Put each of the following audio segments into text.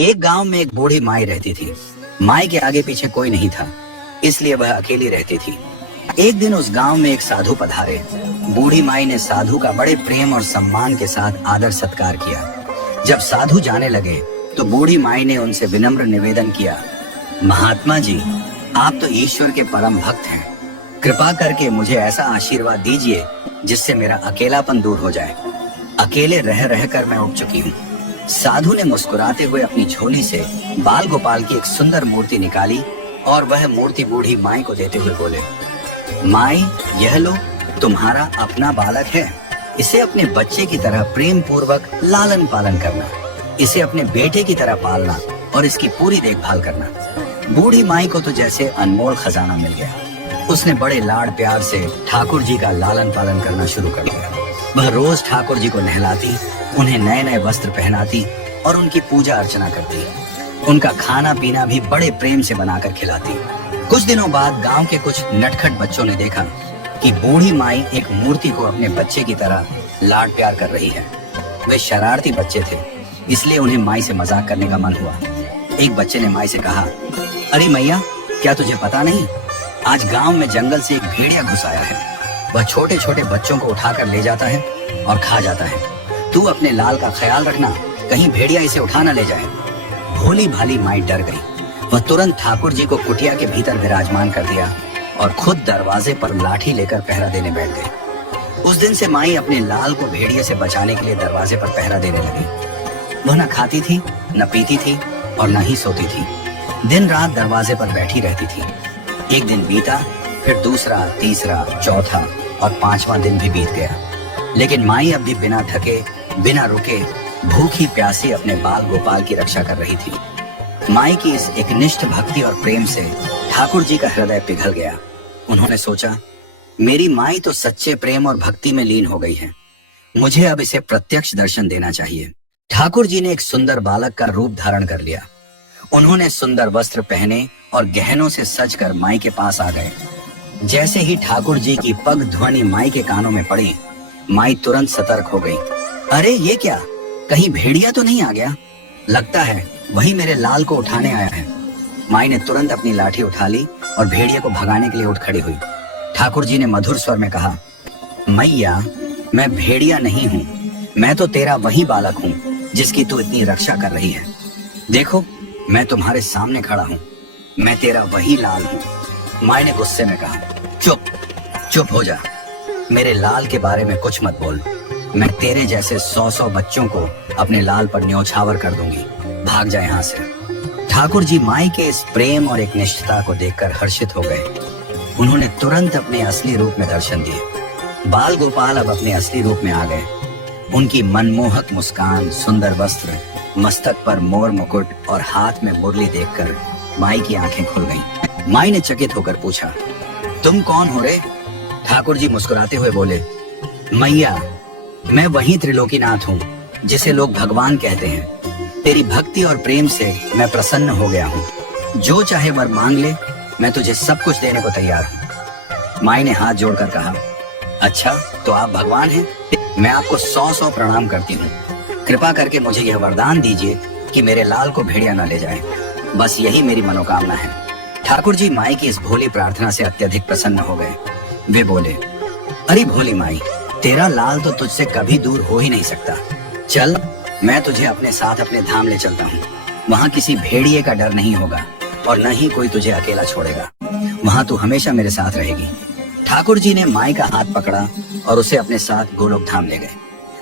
एक गांव में एक बूढ़ी माई रहती थी। माई के आगे पीछे कोई नहीं था, इसलिए वह अकेली रहती थी। एक दिन उस गांव में एक साधु पधारे। बूढ़ी माई ने साधु का बड़े प्रेम और सम्मान के साथ आदर सत्कार किया। जब साधु जाने लगे तो बूढ़ी माई ने उनसे विनम्र निवेदन किया, महात्मा जी, आप तो ईश्वर के परम भक्त हैं। कृपा करके मुझे ऐसा आशीर्वाद दीजिए जिससे मेरा अकेलापन दूर हो जाए। अकेले रह रहकर मैं उब चुकी हूँ। साधु ने मुस्कुराते हुए अपनी झोली से बाल गोपाल की एक सुंदर मूर्ति निकाली और वह मूर्ति बूढ़ी माई को देते हुए बोले, माई, यह लो, तुम्हारा अपना बालक है। इसे अपने बच्चे की तरह प्रेम पूर्वक लालन पालन करना, इसे अपने बेटे की तरह पालना और इसकी पूरी देखभाल करना। बूढ़ी माई को तो जैसे अनमोल खजाना मिल गया। उसने बड़े लाड़ प्यार से ठाकुर जी का लालन पालन करना शुरू कर दिया। वह रोज ठाकुर जी को नहलाती, उन्हें नए नए वस्त्र पहनाती और उनकी पूजा अर्चना करती। उनका खाना पीना भी बड़े प्रेम से बनाकर खिलाती। कुछ दिनों बाद गांव के कुछ नटखट बच्चों ने देखा कि बूढ़ी माई एक मूर्ति को अपने बच्चे की तरह लाड़ प्यार कर रही है। वे शरारती बच्चे थे, इसलिए उन्हें माई से मजाक करने का मन हुआ। एक बच्चे ने माई से कहा, अरे मैया, क्या तुझे पता नहीं, आज गांव में जंगल से एक भेड़िया घुस आया है। वह छोटे छोटे बच्चों को उठाकर ले जाता है और खा जाता है। तू अपने लाल का ख्याल रखना, कहीं भेड़िया इसे उठा न ले जाए। भोली भाली माई डर गई। वह तुरंत ठाकुर जी को कुटिया के भीतर विराजमान कर दिया और खुद दरवाजे पर लाठी लेकर पहरा देने बैठ गई। उस दिन से माई अपने लाल को भेड़िया से बचाने के लिए दरवाजे पर पहरा देने लगी। वह न खाती थी, न पीती थी और न ही सोती थी। दिन रात दरवाजे पर बैठी रहती थी। एक दिन बीता, फिर दूसरा, तीसरा, चौथा और पांचवां दिन भी बीत गया, लेकिन माई अब भी बिना थके, बिना रुके, भूखी प्यासी अपने बाल गोपाल की रक्षा कर रही थी। माई की इस एकनिष्ठ भक्ति और प्रेम से ठाकुर जी का हृदय पिघल गया। उन्होंने सोचा, मेरी माई तो सच्चे प्रेम और भक्ति में लीन हो गई है, मुझे अब इसे प्रत्यक्ष दर्शन देना चाहिए। ठाकुर जी ने एक सुंदर बालक का रूप धारण कर लिया। उन्होंने सुंदर वस्त्र पहने और गहनों से सजकर माई के पास आ गए। जैसे ही ठाकुर जी की पग ध्वनि माई के कानों में पड़ी, माई तुरंत सतर्क हो गई। अरे ये क्या, कहीं भेड़िया तो नहीं आ गया? लगता है वही मेरे लाल को उठाने आया है। माई ने तुरंत अपनी लाठी उठा ली और भेड़िया को भगाने के लिए उठ खड़ी हुई। ठाकुर जी ने मधुर स्वर में कहा, मैया, मैं भेड़िया नहीं हूँ, मैं तो तेरा वही बालक हूँ जिसकी तू इतनी रक्षा कर रही है। देखो, मैं तुम्हारे सामने खड़ा हूँ, मैं तेरा वही लाल हूँ। माई ने गुस्से में कहा, चुप चुप हो जा, मेरे लाल के बारे में कुछ मत बोल। मैं तेरे जैसे 100 बच्चों को अपने लाल पर न्योछावर कर दूंगी, भाग जा यहाँ से। ठाकुर जी माई के इस प्रेम और एक निष्ठता को देखकर हर्षित हो गए। उन्होंने तुरंत अपने असली रूप में दर्शन दिए। बाल गोपाल अब अपने असली रूप में आ गए। उनकी मनमोहक मुस्कान, सुंदर वस्त्र, मस्तक पर मोर मुकुट और हाथ में मुरली देखकर माई की आंखें खुल गईं। माई ने चकित होकर पूछा, तुम कौन हो रे? ठाकुर जी मुस्कुराते हुए बोले, मैया, मैं वही त्रिलोकीनाथ हूँ जिसे लोग भगवान कहते हैं। तेरी भक्ति और प्रेम से मैं प्रसन्न हो गया हूँ। जो चाहे वर मांग ले, मैं तुझे सब कुछ देने को तैयार हूँ। माई ने हाथ जोड़कर कहा, अच्छा तो आप भगवान हैं? मैं आपको 100 प्रणाम करती हूँ। कृपा करके मुझे यह वरदान दीजिए कि मेरे लाल को भेड़िया न ले जाए। बस यही मेरी मनोकामना है। ठाकुर जी माई की इस भोली प्रार्थना से अत्यधिक प्रसन्न हो गए। वे बोले, अरे भोली माई, तेरा लाल तो तुझसे कभी दूर हो ही नहीं सकता। चल, मैं तुझे अपने साथ अपने धाम ले चलता हूँ। वहाँ किसी भेड़िए का डर नहीं होगा और न ही कोई तुझे अकेला छोड़ेगा। वहाँ तू हमेशा मेरे साथ रहेगी। ठाकुर जी ने माई का हाथ पकड़ा और उसे अपने साथ गोलोक धाम ले गए।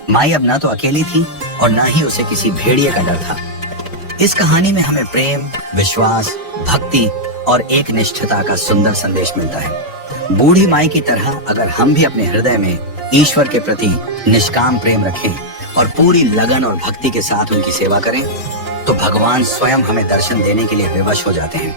माई अब न तो अकेली थी और न ही उसे किसी भेड़िए का डर था। इस कहानी में हमें प्रेम, विश्वास, भक्ति और एक निष्ठता का सुंदर संदेश मिलता है। बूढ़ी माई की तरह अगर हम भी अपने हृदय में ईश्वर के प्रति निष्काम प्रेम रखें और पूरी लगन और भक्ति के साथ उनकी सेवा करें, तो भगवान स्वयं हमें दर्शन देने के लिए विवश हो जाते हैं।